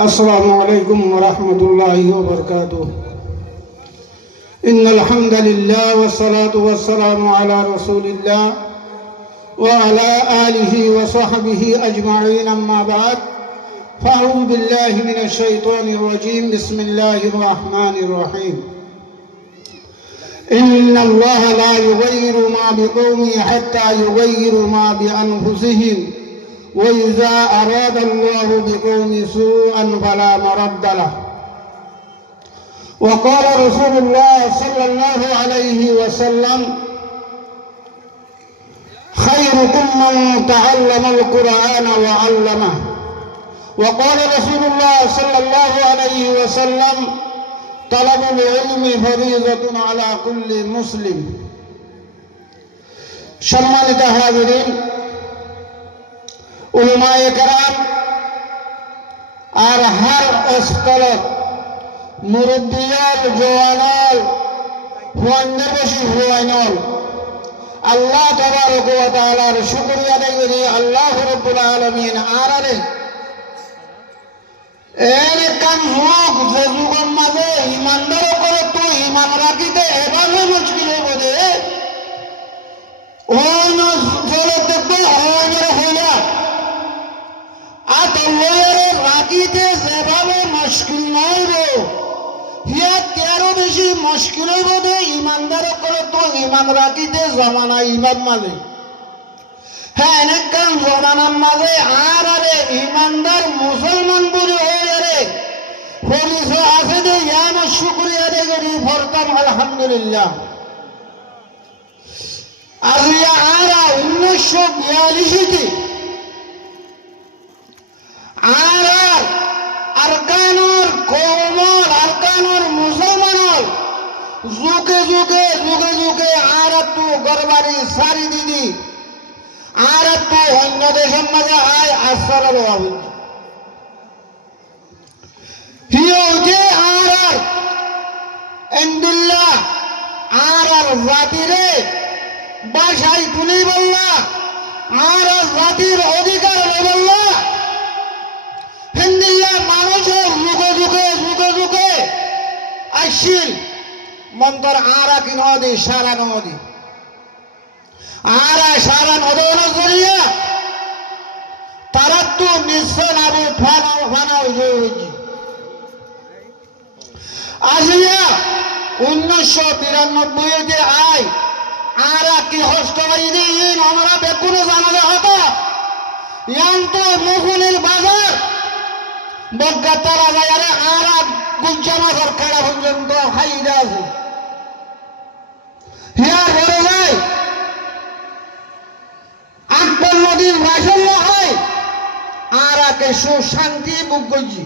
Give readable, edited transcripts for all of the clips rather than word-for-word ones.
السلام عليكم ورحمة الله وبركاته. إن الحمد لله والصلاة والسلام على رسول الله وعلى آله وصحبه أجمعين، أما بعد، فأعوذ بالله من الشيطان الرجيم. بسم الله الرحمن الرحيم. إن الله لا يغير ما بقوم حتى يغيروا ما بأنفسهم، وإذا أراد الله بقوم سوءا فلا مرد له. وقال رسول الله صلى الله عليه وسلم: خيركم من تعلم القرآن وعلمه. وقال رسول الله صلى الله عليه وسلم: طلب العلم فريضة على كل مسلم. সম্মানিত হাজিরিন, উলামায়ে কেরাম আর হার স্তরত মুরব্বিয়াল জওয়ানাল হুয়ান্দের বেশি হুয়াইনল আল্লাহ তাবারক ওয়া তাআলার শুকরিয়া আদায় করি। আল্লাহ রাব্বুল আলামিন আরারে এর কাম হোক যে যুগের মাঝে ইমানদার করে তো ইমান রাখিতে এভাবে মুশকিল হবে অন্য চলে দেখবে অন্য হইলা আতলয়ের রাখিতে যেভাবে মুশকিল নইব হিয়া তেরো বেশি মুশকিল হইব দে ইমানদার করে তো ইমান রাখিতে জামানা ইমান মাঝে হ্যাঁ এনেকান জমানার মাঝে আর আরে ইমানদার মুসলমান বলে হয়ে রে পরিচয় আছে দে ইয়ান শুকরিয়া আদায় করি ফরতাম আলহামদুলিল্লাহ। আজিয়া আরা 1942 আর আরকানুর কওমর আরকানুর মুসলমানর যুগে যুগে যুগে যুগে আর তো গরবারি সারি দিদি আর তো অন্য দেশের মাঝে আয় আসার অভাব হিয়ে আর এন্দুল্লাহ আর জাতিরে বাসাই তুলি বললা আর জাতির অধিকার বললা হিন্দিল্লাহ মানুষের যুগে যুগে যুগে যুগে আসিল মন্তর আরা কি নদী সারা নদী আর সারা নদী জড়িয়া তারা তো নিশ্চয় নাবু ফানাও ফানাও হয়েছে আসিয়া 1992 যে আয় আর কি হস্ত বাইরে ওনারা বেকুনে জানালে হতো ইয়ান তো মুখুনির বাজার বজ্ঞা তারা যায় আরে আর গুজ্জামা সরকার পর্যন্ত হাইরা আছে হিয়ার ভরে যায় আকবর নদীর ভাষণ হয় আর আকে শান্তি বুক করছি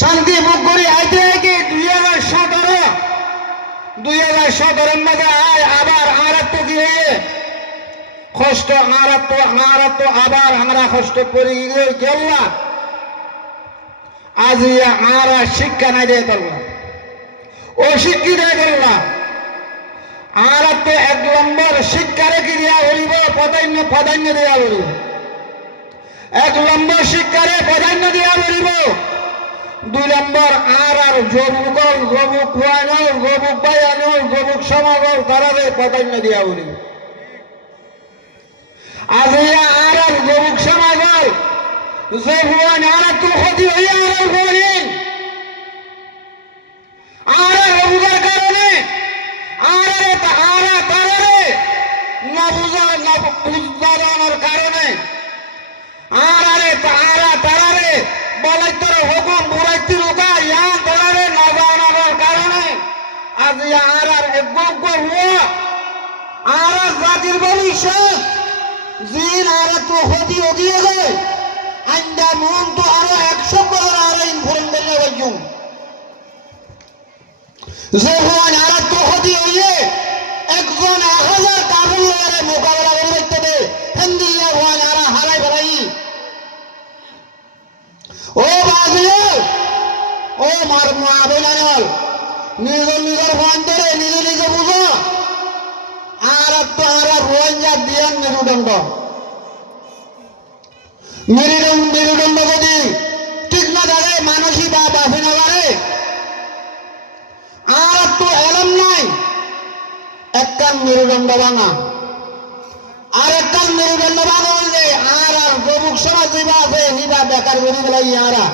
শান্তি বুক করি আইতে আইতে 2017 মাঝে আয় আবার আর তো কি হয়ে কষ্ট আর তো আবার আমরা কষ্ট করে গেল্লা আজ আর শিক্ষা নাই দিয়ে পারলাম অশিক্ষিত হয়ে গেলাম আর তো 1 নম্বর শিক্ষা রেখে দেওয়া বলিব প্রাধান্য দেওয়া বলিব 1 নম্বর শিক্ষারে প্রাধান্য দেওয়া বলিব 2 নম্বর আর যুবক ওয়ানল যুবক বায়ানল যুবক সমাজল তারারে প্রাধান্য দেওয়া বলিব। আজ আর যুবক সমাজল যে ভুয়ান আর তো ক্ষতি হইয়া আর ভুয়ান আর অবুজার কারণে আর তারারে নবুজানোর কারণে আরে তারারে বলাইতর হুকুম বুড়াইতে রোকা ইয়া তারারে নজানোর কারণে আজ আর একগো হুয়া আর জাতির ভবিষ্যৎ জিন আর তো ক্ষতি হয়ে গেল আন্দা মন তো আরো 100 বছর আর ইনফর্ম করলে বলছুন যে হুয়ান আর তো ক্ষতি হইলে একজন 1000 কাবুল লয়ারে মোকাবেলা করতে হবে হিন্দিয়া হুয়ান আর হারাই বেড়াই ও বাজিয়ে ও মার মাবনাল নিজের হুয়ান ধরে নিজে বুঝো আর তো আর হুয়ান যা দিয়ান মেরুদণ্ড যদি একখান মেরুদণ্ড ভাঙা আর একখান মেরুদণ্ড ভাঙা হইলে আর যুবক সমাজ যা আছে হিবা বেকার বেরিয়ে গেল ইয়ারা